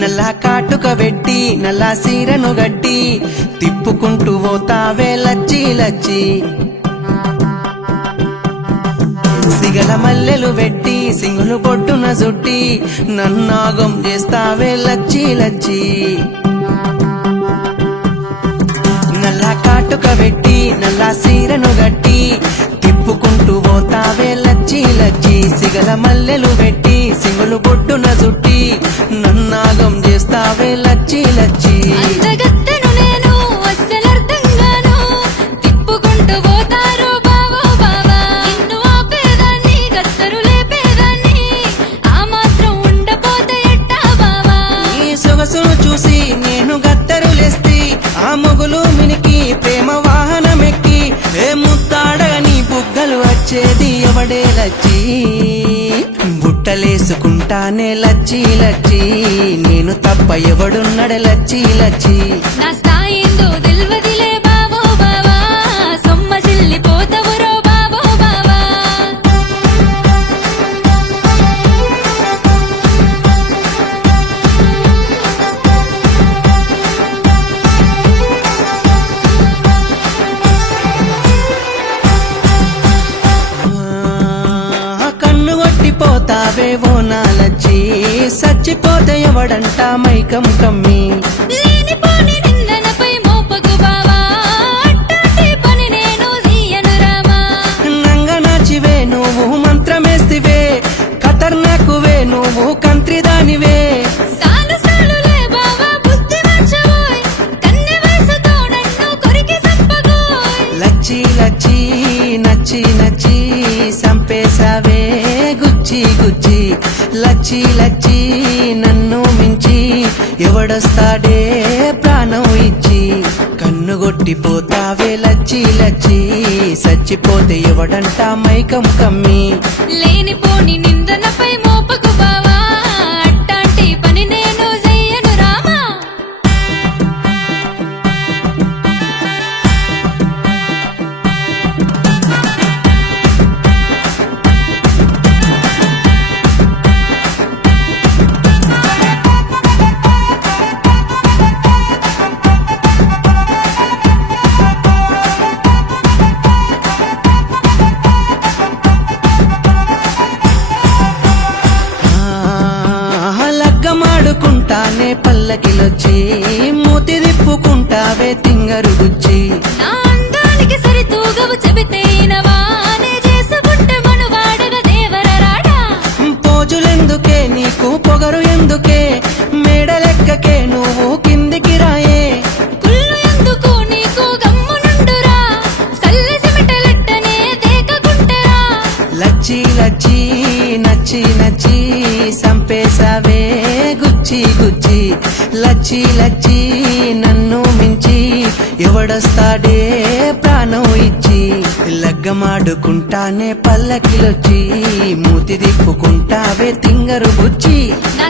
నల్ల కాటుక వెట్టి నల్ల సీరను గట్టి తిప్పుకుంటూ పోతావే లచ్చి లచ్చి సిగల మల్లెలు వెట్టి సింగులు పొట్టున జుట్టి నన్నాగం చేస్తావే లచ్చి లచ్చి నల్ల కాటుక వెట్టి నల్ల సీరను గట్టి తిప్పుకుంటూ పోతావే లచ్చి లచ్చి సిగల మల్లెలు వెట్టి సింగులు పొట్టున జుట్టి నన్నాగం చేస్తావే లచ్చి లచ్చి అందగత్తెను నేను అస్సలర్థంగాను తిప్పుకుంటూ పోతారు బావో బావా నిన్ను ఆపేదాన్ని గత్తరు లేపేదాన్ని ఆ మాత్రం ఉండపోతే ఎట్టా బావా ఈ సొగసును చూసి నేను గత్తరులేస్తి ఆ మొగులు మినికి ప్రేమ వాహనమెక్కి ఏ ముత్తాడని బుగ్గలు వచ్చేది ఎవడే లచ్చి బుట్టలేసుకుంటానే లచ్చి లచ్చి నేను తప్ప ఎవడున్నడే లచ్చి లచ్చి నా స్థాయిందో దిల్వదిలే బావో బావా సొమ్మసిల్లిపోతవురో బావో బావా కన్ను కొట్టిపోతావే ఓ నాలచ్చి సచ్చిపోతే ఎవడంట మైకం కమ్మి లేనిపోని నిందనపై మోపకు బావా అట్టాటి పని నేను చెయ్యను రామా నంగ నాచివే నువ్వు మంత్రమేస్తివే ఖతర్నాకువే నువ్వు కంత్రిదానివే సాలు సాలులే బావా బుద్ధి మార్చబోయ్ కన్నె వయసుతో నన్ను కొరికి సంపగోయ్ లచ్చి లచ్చి నచ్చి నచ్చి సంపేశావే గుచ్చి గుచ్చి లచ్చి లచ్చి నన్ను మించి ఎవడొస్తాడే ప్రాణం ఇచ్చి కన్ను కొట్టిపోతావే లచ్చి లచ్చి సచ్చిపోతే ఎవడంట మైకం కమ్మి లేనిపోని నిందనపై మోపకు బావా అట్టాంటి పని నేను చెయ్యను రామా లగ్గమాడుకుంటానే పల్లకిలొచ్చి మూతి తిప్పుకుంటావే తింగరు గుచ్చి నా అందానికి సరితూగవు చెబితే ఇనవానే చేసుకుంటే మనువాడగా దేవర రాడా పోజులెందుకే నీకు పొగరు ఎందుకే మేడలెక్కకే నువ్వు కిందికి రాయే కుళ్ళు ఎందుకు నీకు గమ్మునుండురా సల్లి సిమిటలెట్టనే దేకకుంటరా లచ్చి లచ్చి నచ్చి నచ్చి సంపేశావే గుచ్చి గుచ్చి లచ్చి లచ్చి నన్ను మించి ఎవడొస్తాడే ప్రాణం ఇచ్చి లగ్గమాడుకుంటానే పల్లకిలొచ్చి మూతి తిప్పుకుంటావే తింగరు బుచ్చి నా